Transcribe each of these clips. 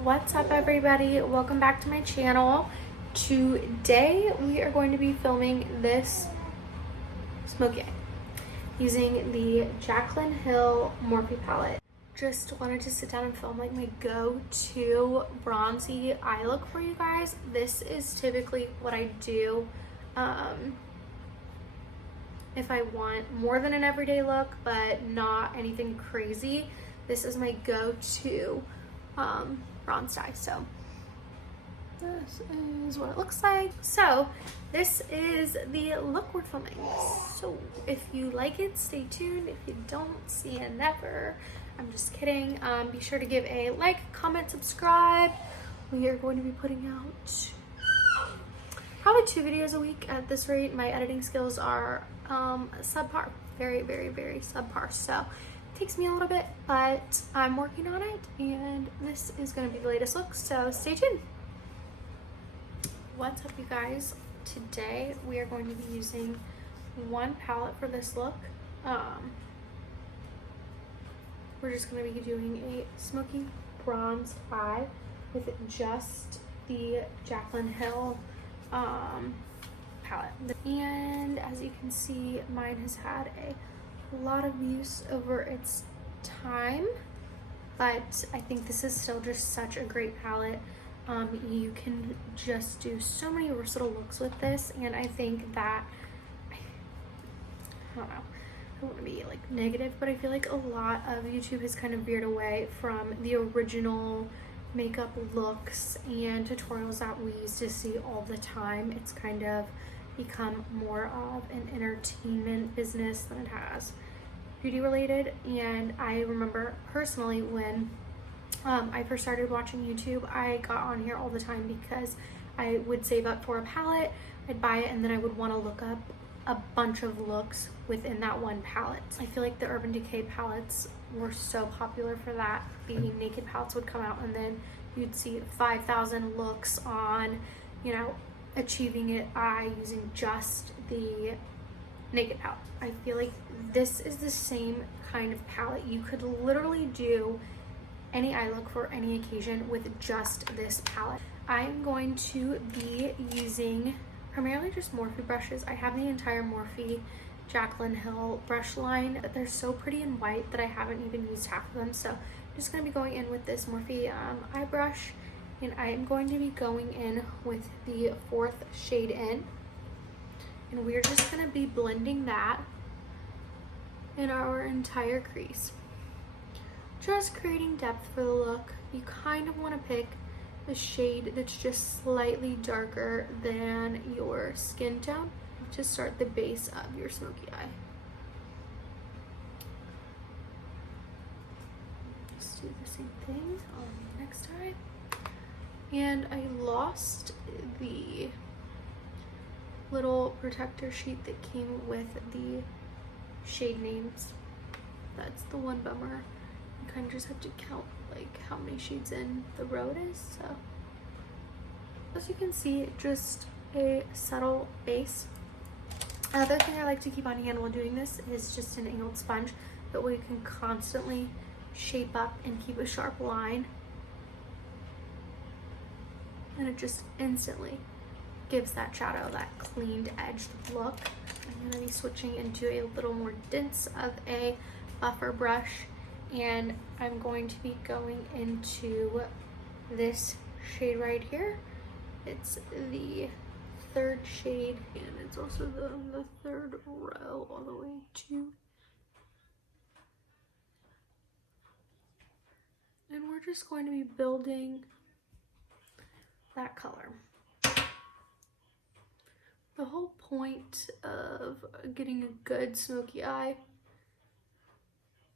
What's up, everybody? Welcome back to my channel. Today we are going to be filming this Smokey eye using the Jaclyn Hill Morphe palette. Just wanted to sit down and film like my go-to bronzy eye look for you guys. This is typically what I do if I want more than an everyday look but not anything crazy. This is my go-to bronze dye. So this is what it looks like. So this is the look we're filming. So if you like it, stay tuned. If you don't, see you never. I'm just kidding. Be sure to give a like, comment, subscribe. We are going to be putting out probably 2 videos a week at this rate. My editing skills are subpar, very subpar, so it takes me a little bit, but I'm working on it, and this is going to be the latest look, so stay tuned. What's up, you guys? Today we are going to be using one palette for this look. We're just going to be doing a smoky bronze eye with just the Jaclyn Hill palette. And as you can see, mine has had a lot of use over its time, but I think this is still just such a great palette. You can just do so many versatile looks with this, and I think that, I don't know, I don't want to be like negative, but I feel like a lot of YouTube has kind of veered away from the original makeup looks and tutorials that we used to see all the time. It's kind of become more of an entertainment business than it has beauty related. And I remember personally when I first started watching YouTube, I got on here all the time because I would save up for a palette, I'd buy it, and then I would want to look up a bunch of looks within that one palette. I feel like the Urban Decay palettes were so popular for that. The naked palettes would come out and then you'd see 5,000 looks on, you know, achieving it eye using just the naked palette. I feel like this is the same kind of palette. You could literally do any eye look for any occasion with just this palette. I am going to be using primarily just Morphe brushes. I have the entire Morphe Jaclyn Hill brush line, but they're so pretty and white that I haven't even used half of them. So I'm just going to be going in with this Morphe eye brush, and I am going to be going in with the 4th shade in, and we're just going to be blending that in our entire crease. Just creating depth for the look. You kind of want to pick the shade that's just slightly darker than your skin tone to start the base of your smoky eye. Just do the same thing on the next eye. And I lost the little protector sheet that came with the shade names. That's the one bummer. You kind of just have to count like how many shades in the row it is. So as you can see, just a subtle base. Another thing I like to keep on hand while doing this is just an angled sponge, that way you can constantly shape up and keep a sharp line, and it just instantly gives that shadow, that cleaned edged look. I'm going to be switching into a little more dense of a buffer brush, and I'm going to be going into this shade right here. It's the 3rd shade, and it's also the 3rd row all the way to. And we're just going to be building that color. The whole point of getting a good smoky eye,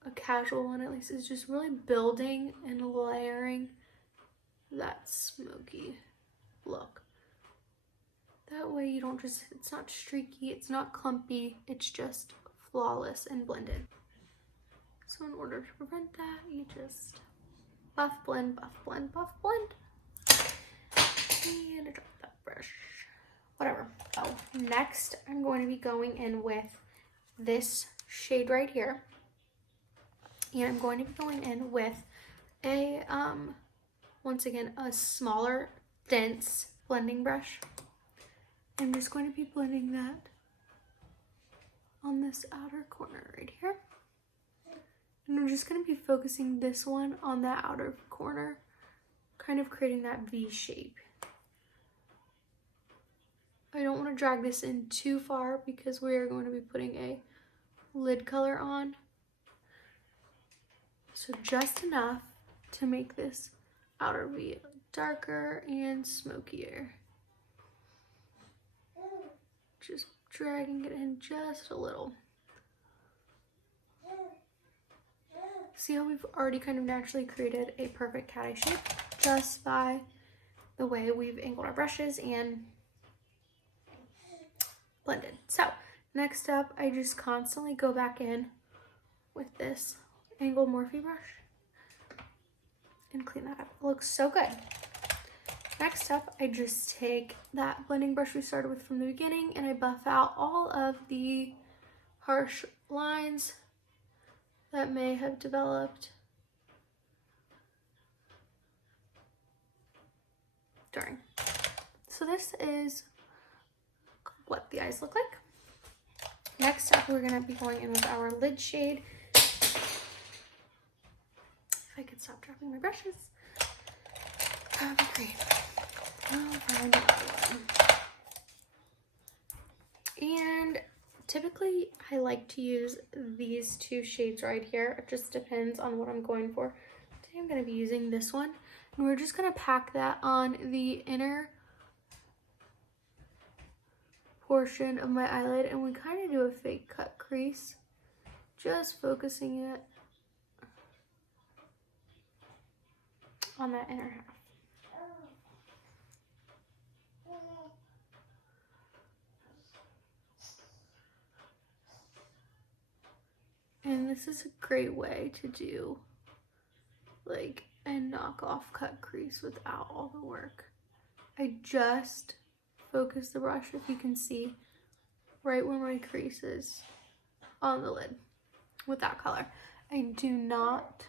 a casual one at least, is just really building and layering that smoky look. That way you don't just, it's not streaky, it's not clumpy, it's just flawless and blended. So in order to prevent that, you just buff, blend, buff, blend, buff, blend. And I dropped that brush. Whatever. Oh, next I'm going to be going in with this shade right here. And I'm going to be going in with a once again, a smaller, dense blending brush. I'm just going to be blending that on this outer corner right here. And I'm just going to be focusing this one on that outer corner, kind of creating that V shape. I don't want to drag this in too far because we are going to be putting a lid color on. So just enough to make this outer V darker and smokier. Just dragging it in just a little. See how we've already kind of naturally created a perfect cat eye shape just by the way we've angled our brushes and blended. So next up, I just constantly go back in with this angled Morphe brush and clean that up. It looks so good. Next up, I just take that blending brush we started with from the beginning and I buff out all of the harsh lines that may have developed during. So this is what the eyes look like. Next up, we're gonna be going in with our lid shade. If I could stop dropping my brushes, that would be great. I'll find another one. And typically, I like to use these two shades right here. It just depends on what I'm going for. Today I'm going to be using this one. And we're just going to pack that on the inner portion of my eyelid. And we kind of do a fake cut crease. Just focusing it on that inner half. And this is a great way to do like a knockoff cut crease without all the work. I just focus the brush, if you can see, right where my crease is on the lid with that color. I do not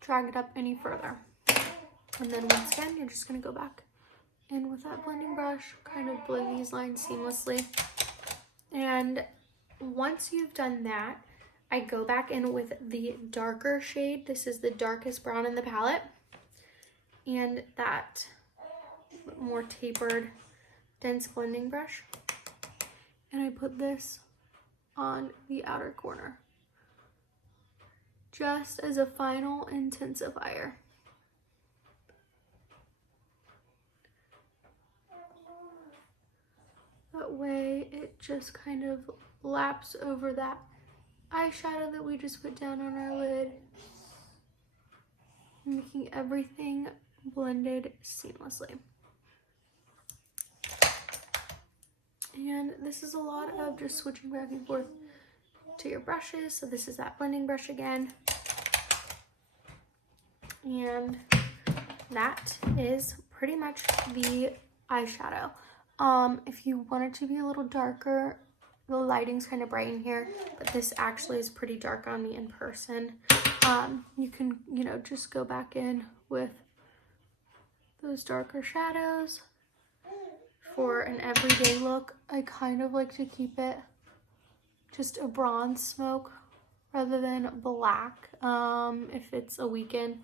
drag it up any further. And then once again, you're just gonna go back in with that blending brush, kind of blend these lines seamlessly. And once you've done that, I go back in with the darker shade. This is the darkest brown in the palette. And that more tapered, dense blending brush. And I put this on the outer corner, just as a final intensifier. That way it just kind of laps over that eyeshadow that we just put down on our lid, making everything blended seamlessly. And this is a lot of just switching back and forth to your brushes. So this is that blending brush again. And that is pretty much the eyeshadow. If you want it to be a little darker, the lighting's kind of bright in here, but this actually is pretty dark on me in person. You can, just go back in with those darker shadows. For an everyday look, I kind of like to keep it just a bronze smoke rather than black. If it's a weekend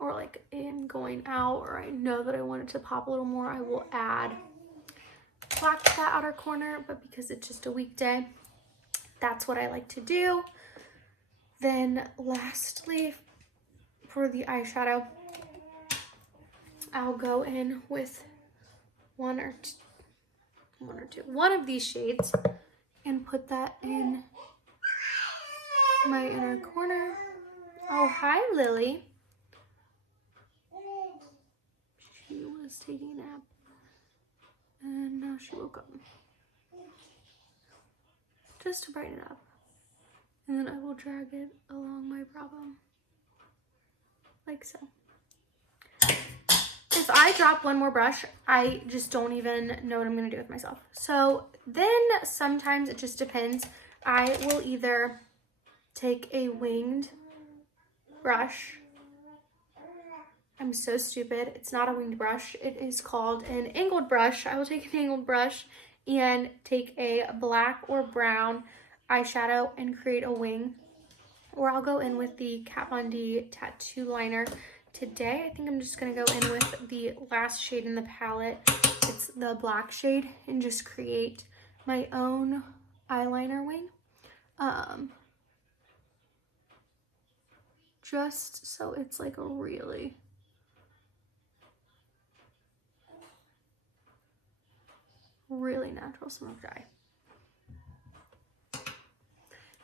or like in going out, or I know that I want it to pop a little more, I will add black to that outer corner, but because it's just a weekday, that's what I like to do. Then lastly, for the eyeshadow, I'll go in with one of these shades and put that in my inner corner. Oh, hi, Lily. She was taking a nap and now she woke up. Just to brighten it up. And then I will drag it along my brow bone, like so. If I drop one more brush, I just don't even know what I'm gonna do with myself. So then sometimes it just depends. I will either take a winged brush I'm so stupid. It's not a winged brush. It is called an angled brush. I will take an angled brush and take a black or brown eyeshadow and create a wing. Or I'll go in with the Kat Von D tattoo liner. Today, I think I'm just gonna go in with the last shade in the palette. It's the black shade, and just create my own eyeliner wing. Just so it's like a really natural smoked eye.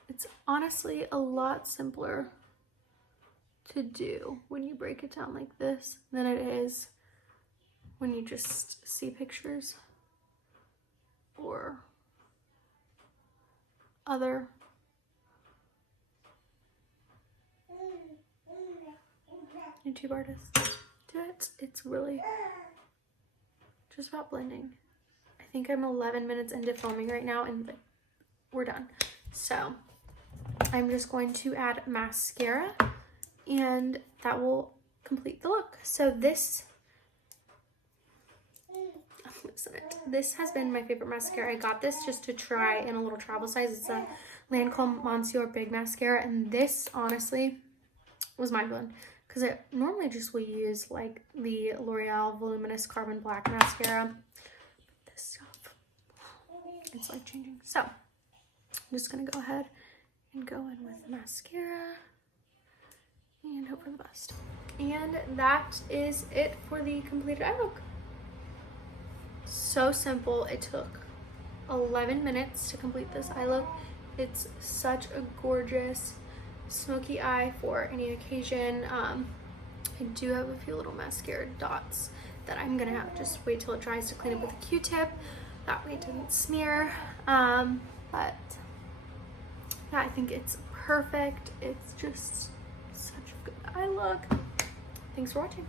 It's honestly a lot simpler to do when you break it down like this than it is when you just see pictures or other YouTube artists do it. It's really just about blending. I think I'm 11 minutes into filming right now and we're done. So I'm just going to add mascara and that will complete the look. So this has been my favorite mascara. I got this just to try in a little travel size. It's a Lancome Monsieur Big Mascara, and this honestly was mind blowing because I normally just will use like the L'Oreal Voluminous Carbon Black Mascara. But this stuff, it's life changing. So I'm just gonna go ahead and go in with the mascara and hope for the best. And that is it for the completed eye look. So simple. It took 11 minutes to complete this eye look. It's such a gorgeous smoky eye for any occasion. I do have a few little mascara dots that I'm gonna have just wait till it dries to clean up with a Q-tip. That way it doesn't smear. But yeah, I think it's perfect. It's just such a good eye look. Thanks for watching.